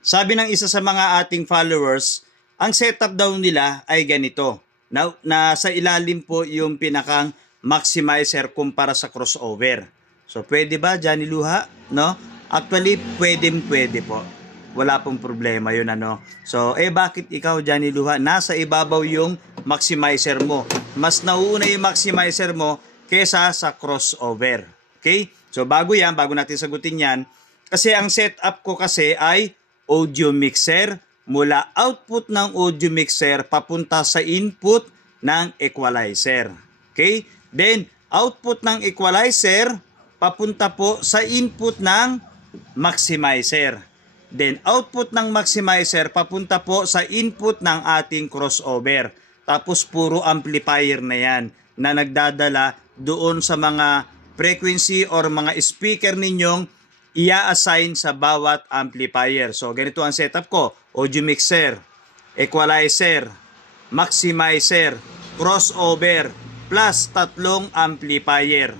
Sabi ng isa sa mga ating followers, ang setup daw nila ay ganito. Nasa ilalim po yung pinakang maximizer kumpara sa crossover. So pwede ba, Johnny Luha? No? Actually, pwede po. Wala pong problema yun ano. So, bakit ikaw, Johnny Luha, nasa ibabaw yung maximizer mo? Mas nauuna yung maximizer mo kesa sa crossover. Okay? So, bago natin sagutin yan, kasi ang setup ko kasi ay audio mixer mula output ng audio mixer papunta sa input ng equalizer. Okay? Then, output ng equalizer papunta po sa input ng maximizer. Then, output ng maximizer papunta po sa input ng ating crossover. Tapos, puro amplifier na yan na nagdadala doon sa mga frequency or mga speaker ninyong i-assign sa bawat amplifier. So, ganito ang setup ko. Audio mixer, equalizer, maximizer, crossover, plus 3 amplifier.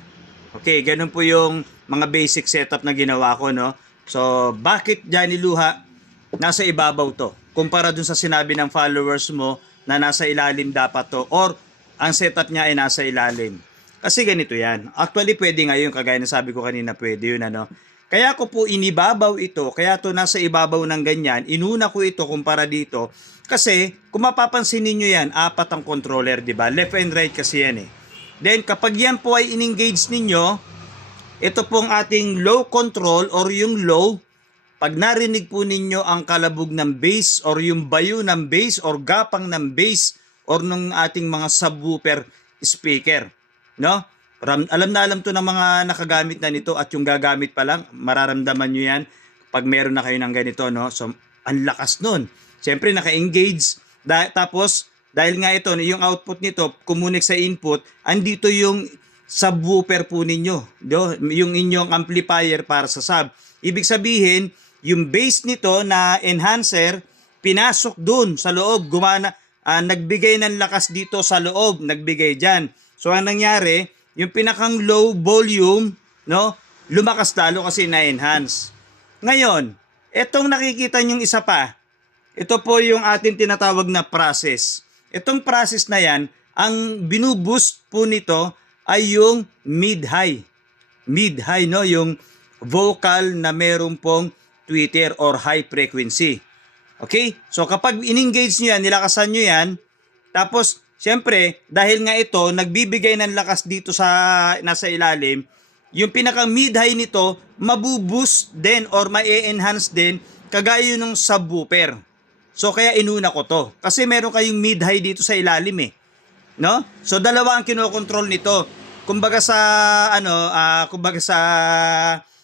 Okay, ganun po yung mga basic setup na ginawa ko, no? So, bakit, Johnny Luha, nasa ibabaw to? Kumpara dun sa sinabi ng followers mo na nasa ilalim dapat to or ang setup niya ay nasa ilalim. Kasi ganito yan. Actually, pwede ngayon, kagaya na sabi ko kanina, pwede yun, ano? Kaya ko po inibabaw ito, kaya to nasa ibabaw ng ganyan, inuna ko ito kumpara dito. Kasi, kung mapapansin ninyo yan, 4 ang controller, di ba? Left and right kasi yan eh. Then, kapag yan po ay in-engage ninyo, ito pong ating low control or yung low, pag narinig po ninyo ang kalabog ng bass or yung bayo ng bass or gapang ng bass or ng ating mga subwoofer speaker, no? Alam na alam to ng mga nakagamit na nito at yung gagamit pa lang, mararamdaman nyo yan pag meron na kayo ng ganito, no? So, ang lakas nun. Siyempre, naka-engage. Tapos, dahil nga ito, yung output nito, kumunik sa input, andito yung subwoofer po ninyo, yung inyong amplifier para sa sub. Ibig sabihin, yung bass nito na enhancer, pinasok dun sa loob, nagbigay ng lakas dito sa loob, nagbigay dyan. So, ang nangyari, yung pinakang low volume, no, lumakas lalo kasi na-enhance. Ngayon, etong nakikita nyong isa pa, ito po yung ating tinatawag na process. Itong process na yan, ang binuboost po nito ay yung mid-high. Mid-high, no? Yung vocal na meron pong tweeter or high frequency. Okay? So kapag in-engage nyo yan, nilakasan nyo yan, tapos siyempre, dahil nga ito, nagbibigay ng lakas dito sa nasa ilalim, yung pinaka mid-high nito, mabuboost din or ma-enhance din kagaya ng subwoofer. So kaya inuna ko to. Kasi meron kayong mid-high dito sa ilalim eh. No? So dalawa ang kinokontrol nito. Kumbaga sa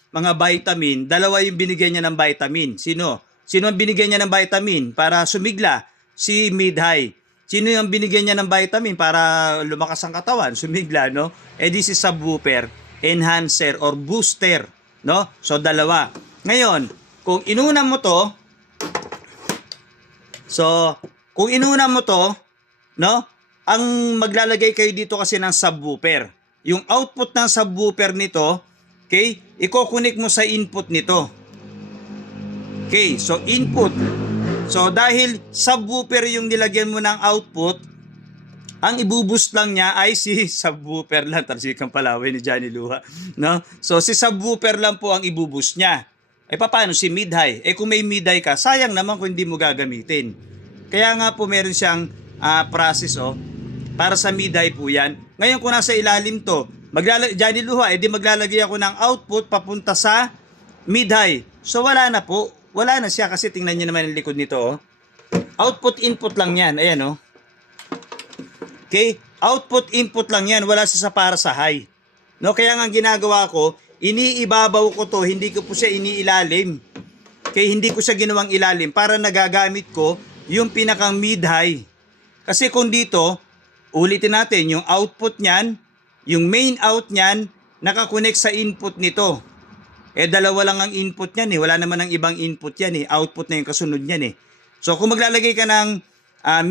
mga vitamin, dalawa yung binigyan niya ng vitamin. Sino ang binigyan niya ng vitamin para sumigla? Si mid-high. Sino yung binigyan niya ng vitamin para lumakas ang katawan? Sumigla, no? This is subwoofer, enhancer or booster, no? So dalawa. Ngayon, kung inuna mo to, no? Ang maglalagay kayo dito kasi ng subwoofer. Yung output ng subwoofer nito, okay, iko-connect mo sa input nito. Okay, so input. So dahil subwoofer yung nilagyan mo ng output, ang ibuboost lang niya ay si subwoofer lang. Tarsikang palaway ni Johnny Luha, no? So si subwoofer lang po ang ibuboost niya. Paano si mid-high? Kung may mid-high ka, sayang naman kung hindi mo gagamitin. Kaya nga po meron siyang process para sa mid-high po yan. Ngayon kung nasa ilalim to, Johnny Luha, di maglalagay ako ng output papunta sa mid-high. So wala na po. Wala na siya kasi tingnan niyo naman ang likod nito. Output input lang yan. Ayan Okay? Output input lang yan. Wala siya sa para sa high. No? Kaya nga ginagawa ko, iniibabaw ko to. Hindi ko po siya iniilalim. Okay? Hindi ko siya ginawang ilalim para nagagamit ko yung pinakang mid-high. Kasi kung dito, ulitin natin, yung output niyan, yung main out niyan, nakakonect sa input nito. Dalawa lang ang input niyan eh. Wala naman ang ibang input yan eh. Output na yung kasunod niyan eh. So kung maglalagay ka ng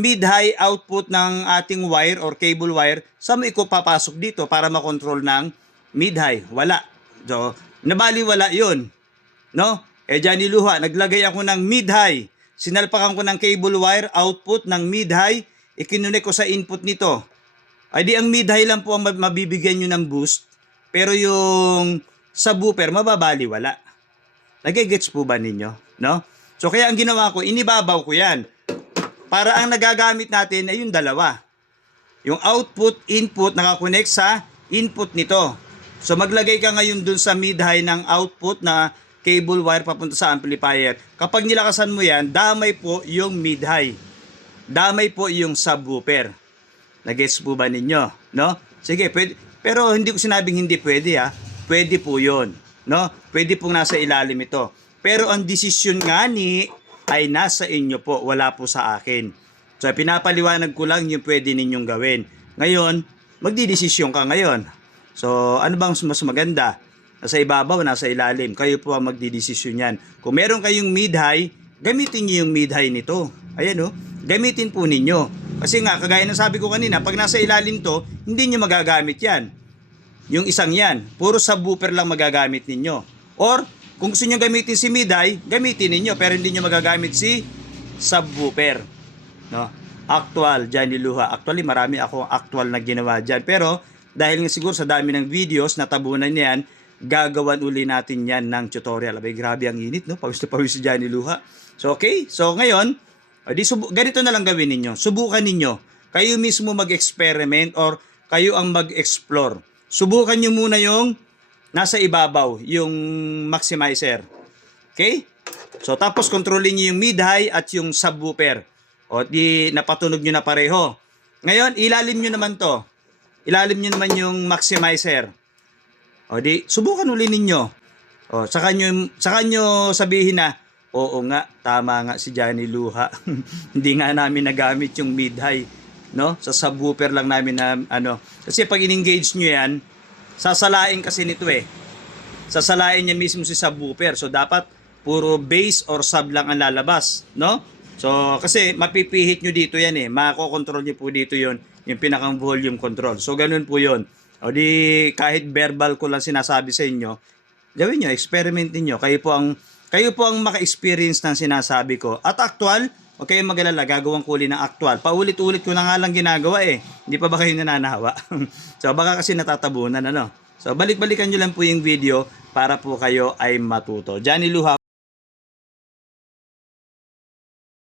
mid-high output ng ating wire or cable wire, saan mo papasok dito para makontrol ng mid-high? Wala. So, nabaliwala yun. No? Johnny Luha, naglagay ako ng mid-high. Sinalpakan ko ng cable wire, output ng mid-high, ikinunik ko sa input nito. Ay di ang mid-high lang po ang mabibigyan nyo ng boost, pero yung subwoofer mababaliwala. Nagigets po ba ninyo? No? So kaya ang ginawa ko, inibabaw ko yan. Para ang nagagamit natin ay yung dalawa. Yung output, input, nakakonect sa input nito. So maglagay ka ngayon dun sa mid-high ng output na cable wire papunta sa amplifier. Kapag nilakasan mo yan, damay po yung mid-high. Damay po yung subwoofer. Nagets po ba ninyo? No? Sige, pwede, pero hindi ko sinabing hindi pwede ha. Pwede po yun. No? Pwede pong nasa ilalim ito. Pero ang desisyon nga ni ay nasa inyo po, wala po sa akin. So pinapaliwanag ko lang yung pwede ninyong gawin. Ngayon, magdidesisyon ka ngayon. So ano bang mas maganda? Nasa ibabaw, nasa ilalim. Kayo po ang magdidesisyon yan. Kung meron kayong mid-high, gamitin niyo yung mid-high nito. Ayan o, gamitin po ninyo. Kasi nga, kagaya ng sabi ko kanina, pag nasa ilalim to, hindi nyo magagamit yan. Yung isang yan, puro subwoofer lang magagamit ninyo. Or, kung gusto nyo gamitin si mid-high, gamitin ninyo, pero hindi nyo magagamit si subwoofer. No? Actual, Johnny Luha. Actually, marami akong actual na ginawa dyan. Pero, dahil nga siguro sa dami ng videos, natabunan niyan, gagawan uli natin yan ng tutorial. Abay, grabe ang init, no? Pawis na pawis si Johnny Luha. So, okay. So, ngayon, ganito na lang gawin ninyo. Subukan ninyo. Kayo mismo mag-experiment or kayo ang mag-explore. Subukan nyo muna yung nasa ibabaw, yung maximizer. Okay? So tapos kontrolin nyo yung mid-high at yung subwoofer. O di napatunog nyo na pareho. Ngayon, ilalim nyo naman to. Ilalim nyo naman yung maximizer. O di, subukan uli ninyo. O, saka nyo sabihin na, oo nga, tama nga si Johnny Luha. Hindi nga namin nagamit yung mid-high, no? Sa subwoofer lang namin na ano. Kasi pag in-engage nyo yan, sasalain kasi nito eh. Sasalain niya mismo si subwoofer. So dapat puro bass or sub lang ang lalabas, no? So kasi mapipihit nyo dito yan eh. Makokontrol nyo po dito yon, yung pinakang volume control. So ganun po yon. O di kahit verbal ko lang sinasabi sa inyo, gawin nyo, experiment niyo. Kayo po ang maka-experience ng sinasabi ko. At actual, huwag kayong mag-alala, gagawang kuli ng actual. Paulit-ulit ko na nga lang ginagawa eh. Hindi pa ba kayo nananawa? So baka kasi natatabunan, ano? So balik-balikan nyo lang po yung video para po kayo ay matuto. Johnny Luha